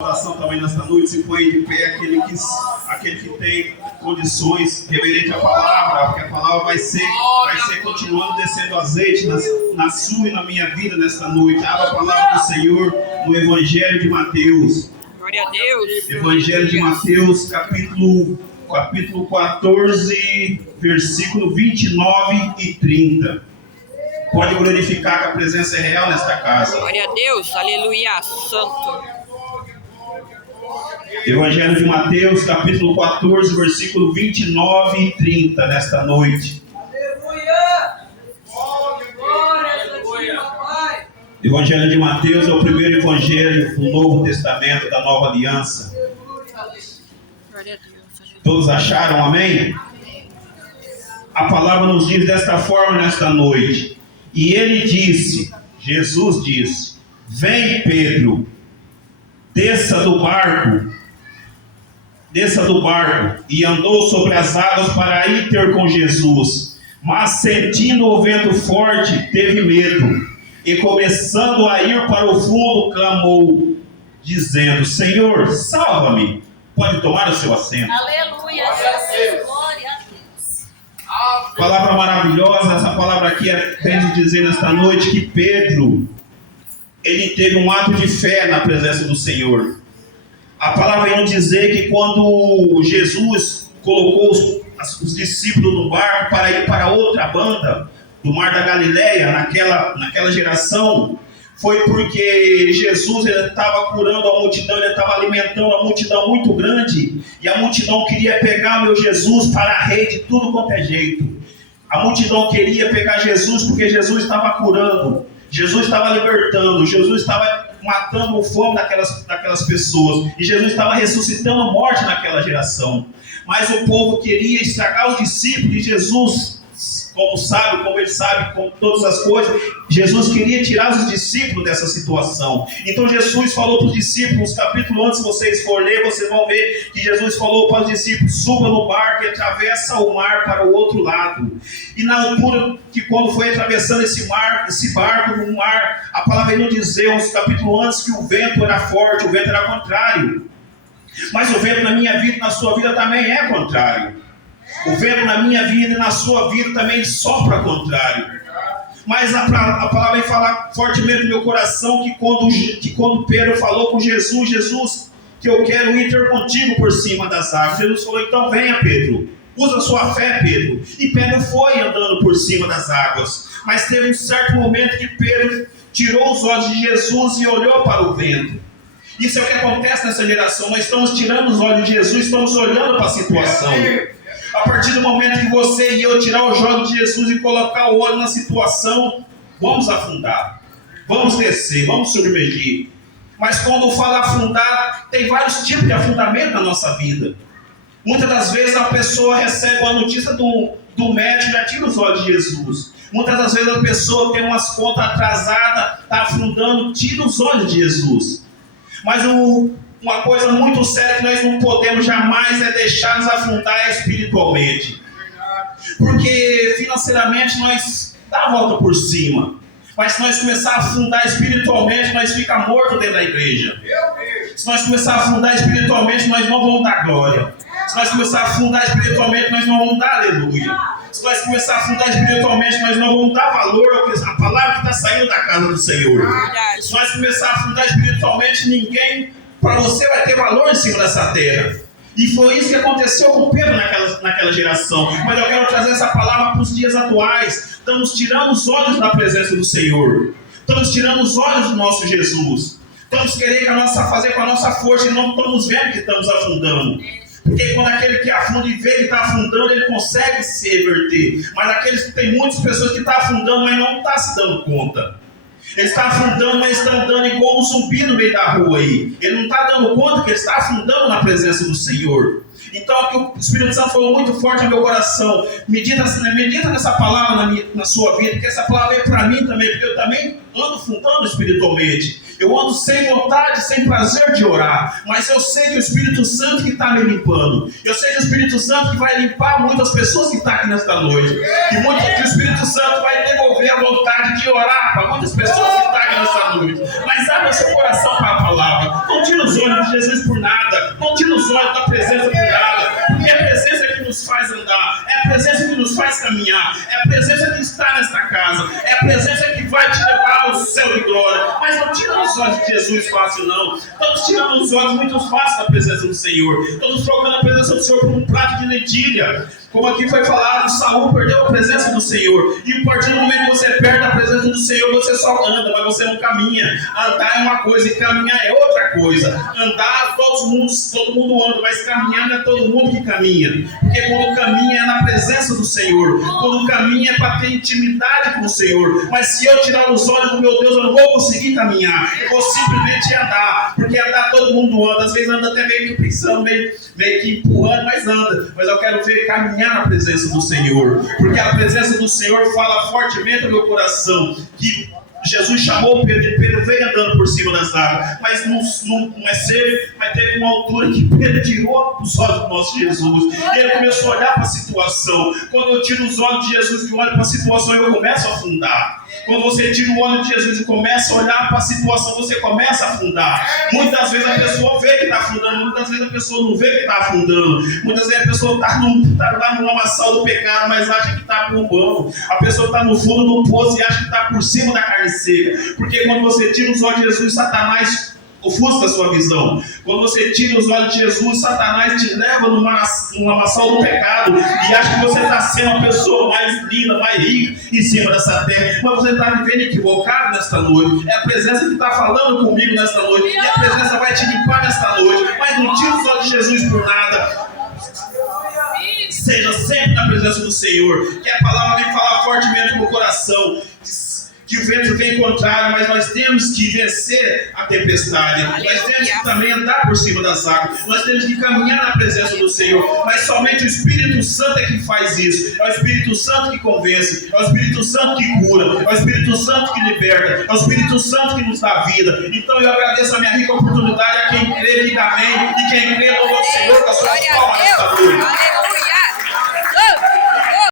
Oração também nesta noite, se põe de pé aquele que tem condições reverente à palavra, porque a palavra vai ser continuando descendo azeite na sua e na minha vida nesta noite. Abra a palavra do Senhor no Evangelho de Mateus. Glória a Deus. Evangelho de Mateus, capítulo 14, versículo 29 e 30. Pode glorificar que a presença é real nesta casa. Glória a Deus. Aleluia. Santo. Evangelho de Mateus, capítulo 14, versículo 29 e 30, nesta noite. Evangelho de Mateus é o primeiro evangelho do Novo Testamento, da Nova Aliança. Todos acharam, amém? A palavra nos diz desta forma nesta noite. E ele disse, Jesus disse: vem, Pedro, desça do barco, e andou sobre as águas para ir ter com Jesus. Mas sentindo o vento forte, teve medo, e começando a ir para o fundo, clamou, dizendo: Senhor, salva-me. Pode tomar o seu assento. Aleluia, Jesus. Glória a Deus. Palavra maravilhosa. Essa palavra aqui vem de dizer nesta noite que Pedro, ele teve um ato de fé na presença do Senhor. A palavra vem dizer que quando Jesus colocou os discípulos no barco para ir para outra banda do Mar da Galileia, naquela geração, foi porque Jesus estava curando a multidão, ele estava alimentando a multidão muito grande, e a multidão queria pegar meu Jesus para a rede de tudo quanto é jeito. A multidão queria pegar Jesus porque Jesus estava curando, Jesus estava libertando, Jesus estava matando o fome daquelas pessoas, e Jesus estava ressuscitando a morte naquela geração. Mas o povo queria estragar os discípulos, e Jesus, como ele sabe com todas as coisas, Jesus queria tirar os discípulos dessa situação. Então Jesus falou para os discípulos, capítulo antes, se vocês forem ler, vocês vão ver que Jesus falou para os discípulos: suba no barco e atravessa o mar para o outro lado. E na altura que quando foi atravessando esse barco no mar, a palavra veio dizer, uns capítulos antes, que o vento era forte, o vento era contrário. Mas o vento na minha vida e na sua vida também é contrário. O vento na minha vida e na sua vida também sopra contrário. Mas a palavra vem falar fortemente no meu coração que quando Pedro falou com Jesus, que eu quero ir ter contigo por cima das águas. Jesus falou: então venha, Pedro, usa a sua fé, Pedro. E Pedro foi andando por cima das águas. Mas teve um certo momento que Pedro tirou os olhos de Jesus e olhou para o vento. Isso é o que acontece nessa geração. Nós estamos tirando os olhos de Jesus, estamos olhando para a situação. A partir do momento que você e eu tirar os olhos de Jesus e colocar o olho na situação, vamos afundar, vamos descer, vamos submergir. Mas quando fala afundar, tem vários tipos de afundamento na nossa vida. Muitas das vezes a pessoa recebe uma notícia do médico e já tira os olhos de Jesus. Muitas das vezes a pessoa tem umas contas atrasadas, está afundando, tira os olhos de Jesus. Mas uma coisa muito séria que nós não podemos jamais é deixar nos afundar espiritualmente. Porque financeiramente nós dá a volta por cima. Mas se nós começar a afundar espiritualmente, nós ficamos mortos dentro da igreja. Se nós começar a afundar espiritualmente, nós não vamos dar glória. Se nós começar a afundar espiritualmente, nós não vamos dar aleluia. Se nós começar a afundar espiritualmente, nós não vamos dar valor à palavra que está saindo da casa do Senhor. Se nós começar a afundar espiritualmente, ninguém para você vai ter valor em cima dessa terra. E foi isso que aconteceu com Pedro naquela geração. Mas eu quero trazer essa palavra para os dias atuais. Estamos tirando os olhos da presença do Senhor. Estamos tirando os olhos do nosso Jesus. Estamos querendo fazer com a nossa força e não estamos vendo que estamos afundando. Porque quando aquele que afunda e vê que está afundando, ele consegue se reverter. Mas tem muitas pessoas que estão afundando, mas não estão se dando conta. Ele está afundando, mas está andando igual um zumbi no meio da rua aí. Ele não está dando conta que ele está afundando na presença do Senhor. Então aqui o Espírito Santo falou muito forte no meu coração. Medita nessa palavra na sua vida, porque essa palavra é para mim também, porque eu também ando afundando espiritualmente. Eu ando sem vontade, sem prazer de orar, mas eu sei que o Espírito Santo que está me limpando. Eu sei que o Espírito Santo que vai limpar muitas pessoas que estão aqui nesta noite. Que o Espírito Santo vai devolver a vontade de orar para muitas pessoas que estão aqui nesta noite. Mas abra seu coração para a palavra. Não tira os olhos de Jesus por nada. Não tira os olhos da presença por nada. Porque é a presença que nos faz andar. É a presença que nos faz caminhar. É a presença que está nesta casa. É a presença que vai te levar ao céu de glória. Mas não tira os olhos de Jesus fácil, não. Estamos tirando os olhos muito fácil da presença do Senhor. Estamos trocando a presença do Senhor por um prato de lentilha. Como aqui foi falado, Saul perdeu a presença do Senhor. E a partir do momento que você perde a presença do Senhor, você só anda, mas você não caminha. Andar é uma coisa e caminhar é outra coisa. Andar, todo mundo anda, mas caminhar não é todo mundo que caminha. Porque quando caminha é na presença do Senhor. Quando caminha é para ter intimidade com o Senhor. Mas se eu tirar os olhos do meu Deus, eu não vou conseguir caminhar. Eu vou simplesmente andar. Porque andar todo mundo anda. Às vezes anda até meio que pensando, meio que empurrando, mas anda. Mas eu quero ver caminhar na presença do Senhor, porque a presença do Senhor fala fortemente no meu coração, que Jesus chamou Pedro e Pedro veio andando por cima das águas, mas teve uma altura que Pedro tirou os olhos do nosso Jesus, e ele começou a olhar para a situação. Quando eu tiro os olhos de Jesus e olho para a situação, eu começo a afundar. Quando você tira o olho de Jesus e começa a olhar para a situação, você começa a afundar. Muitas vezes a pessoa vê que está afundando, muitas vezes a pessoa não vê que está afundando, muitas vezes a pessoa está no lamaçal do pecado, mas acha que está bombando. A pessoa está no fundo do poço e acha que está por cima da carne seca. Porque quando você tira os olhos de Jesus, Satanás ofusca a sua visão. Quando você tira os olhos de Jesus, Satanás te leva no lamaçal do pecado e acha que você está sendo a pessoa mais linda, mais rica em cima dessa terra. Mas você está vivendo equivocado nesta noite. É a presença que está falando comigo nesta noite. E a presença vai te limpar nesta noite. Mas não tira os olhos de Jesus por nada. Seja sempre na presença do Senhor. Que a palavra vem falar fortemente no coração. Que o vento vem contrário, mas nós temos que vencer a tempestade. Nós temos que também andar por cima das águas. Nós temos que caminhar na presença do Senhor. Mas somente o Espírito Santo é que faz isso. É o Espírito Santo que convence. É o Espírito Santo que cura. É o Espírito Santo que liberta. É o Espírito Santo que nos dá vida. Então eu agradeço a minha rica oportunidade a quem crê, diga amém. E quem crê, louva o Senhor com a sua palma nesta noite.